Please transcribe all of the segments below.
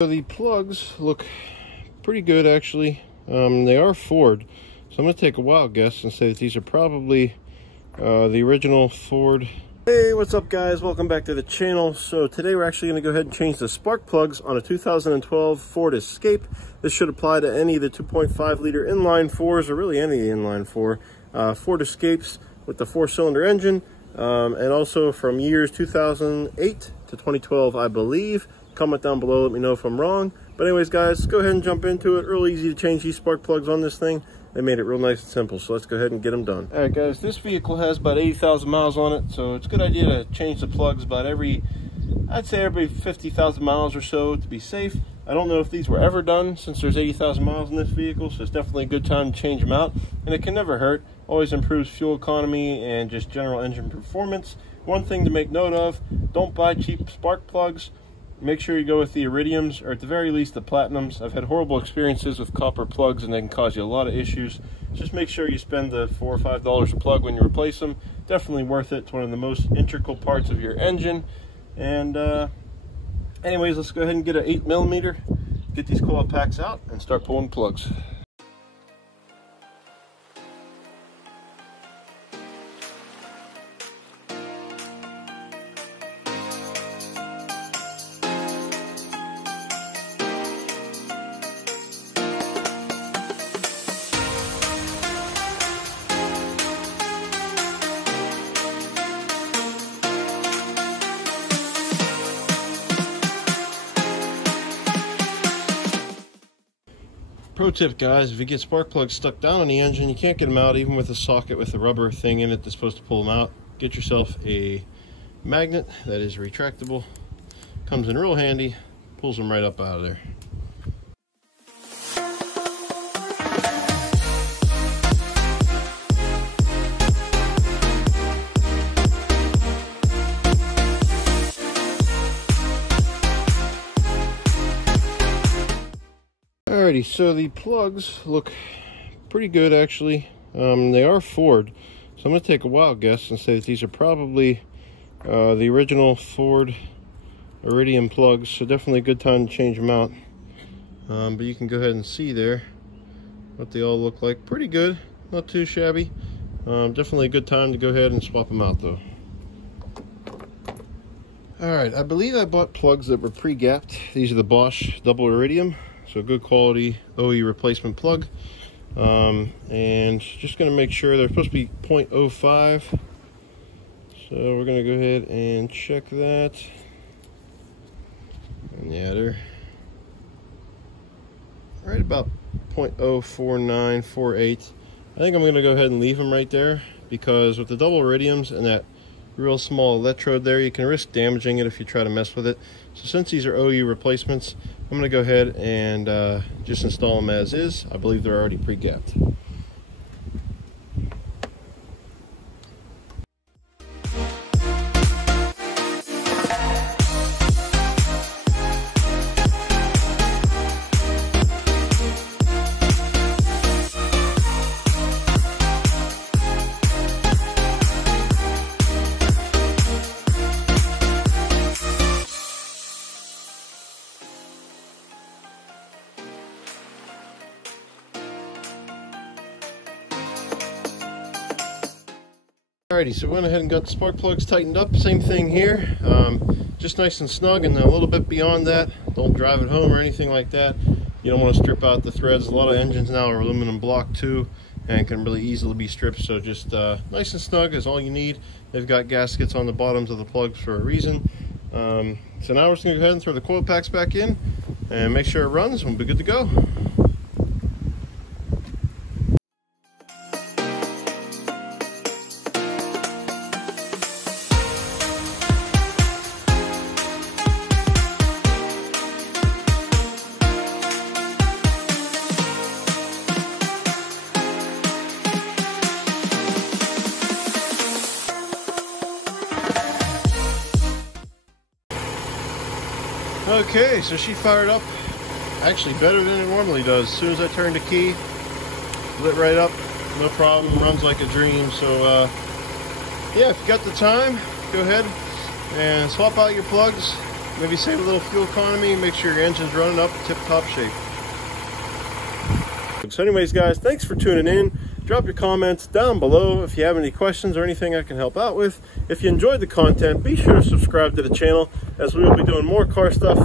So the plugs look pretty good actually. They are Ford, so I'm going to take a wild guess and say that these are probably the original Ford. Hey, what's up guys? Welcome back to the channel. So today we're actually going to go ahead and change the spark plugs on a 2012 Ford Escape. This should apply to any of the 2.5 liter inline fours, or really any inline four Ford Escapes with the 4-cylinder engine, and also from years 2008 to 2012 I believe. Comment down below, let me know if I'm wrong. But anyways guys, let's go ahead and jump into it. Real easy to change these spark plugs on this thing. They made it real nice and simple, so let's go ahead and get them done. All right guys, this vehicle has about 80,000 miles on it, so it's a good idea to change the plugs about I'd say every 50,000 miles or so to be safe. I don't know if these were ever done since there's 80,000 miles in this vehicle, so it's definitely a good time to change them out. And it can never hurt. Always improves fuel economy and just general engine performance. One thing to make note of, don't buy cheap spark plugs. Make sure you go with the iridiums, or at the very least the platinums. I've had horrible experiences with copper plugs and they can cause you a lot of issues. Just make sure you spend the $4 or $5 a plug when you replace them. Definitely worth it. It's one of the most integral parts of your engine. And anyways, let's go ahead and get an 8mm, get these coil packs out and start pulling plugs. Pro tip guys, if you get spark plugs stuck down on the engine, you can't get them out even with a socket with a rubber thing in it that's supposed to pull them out. Get yourself a magnet that is retractable. Comes in real handy, pulls them right up out of there. Alrighty, so the plugs look pretty good actually. They are Ford, so I'm going to take a wild guess and say that these are probably the original Ford Iridium plugs, so definitely a good time to change them out. But you can go ahead and see there what they all look like. Pretty good, not too shabby. Definitely a good time to go ahead and swap them out though. Alright, I believe I bought plugs that were pre-gapped. These are the Bosch double Iridium. So good quality OE replacement plug, and just going to make sure they're supposed to be 0.05, so we're going to go ahead and check that. And yeah, they're right about 0.04948. I think I'm going to go ahead and leave them right there, because with the double iridiums and that real small electrode there, you can risk damaging it if you try to mess with it. So since these are OE replacements, I'm going to go ahead and just install them as is. I believe they're already pre-gapped. Alrighty, so we went ahead and got the spark plugs tightened up. Same thing here, just nice and snug, and then a little bit beyond that. Don't drive it home or anything like that. You don't want to strip out the threads. A lot of engines now are aluminum block too, and can really easily be stripped. So just nice and snug is all you need. They've got gaskets on the bottoms of the plugs for a reason. So now we're just going to go ahead and throw the coil packs back in and make sure it runs, and we'll be good to go. Okay, so she fired up actually better than it normally does. As soon as I turned the key, lit right up, no problem, runs like a dream. So yeah, if you got the time, go ahead and swap out your plugs. maybe save a little fuel economy, make sure your engine's running up tip-top shape. So anyways, guys, thanks for tuning in. Drop your comments down below if you have any questions or anything I can help out with. If you enjoyed the content, be sure to subscribe to the channel, as we will be doing more car stuff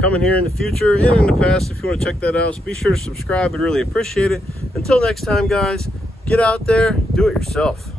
coming here in the future and in the past. If you want to check that out, so be sure to subscribe. I'd really appreciate it. Until next time, guys, get out there, do it yourself.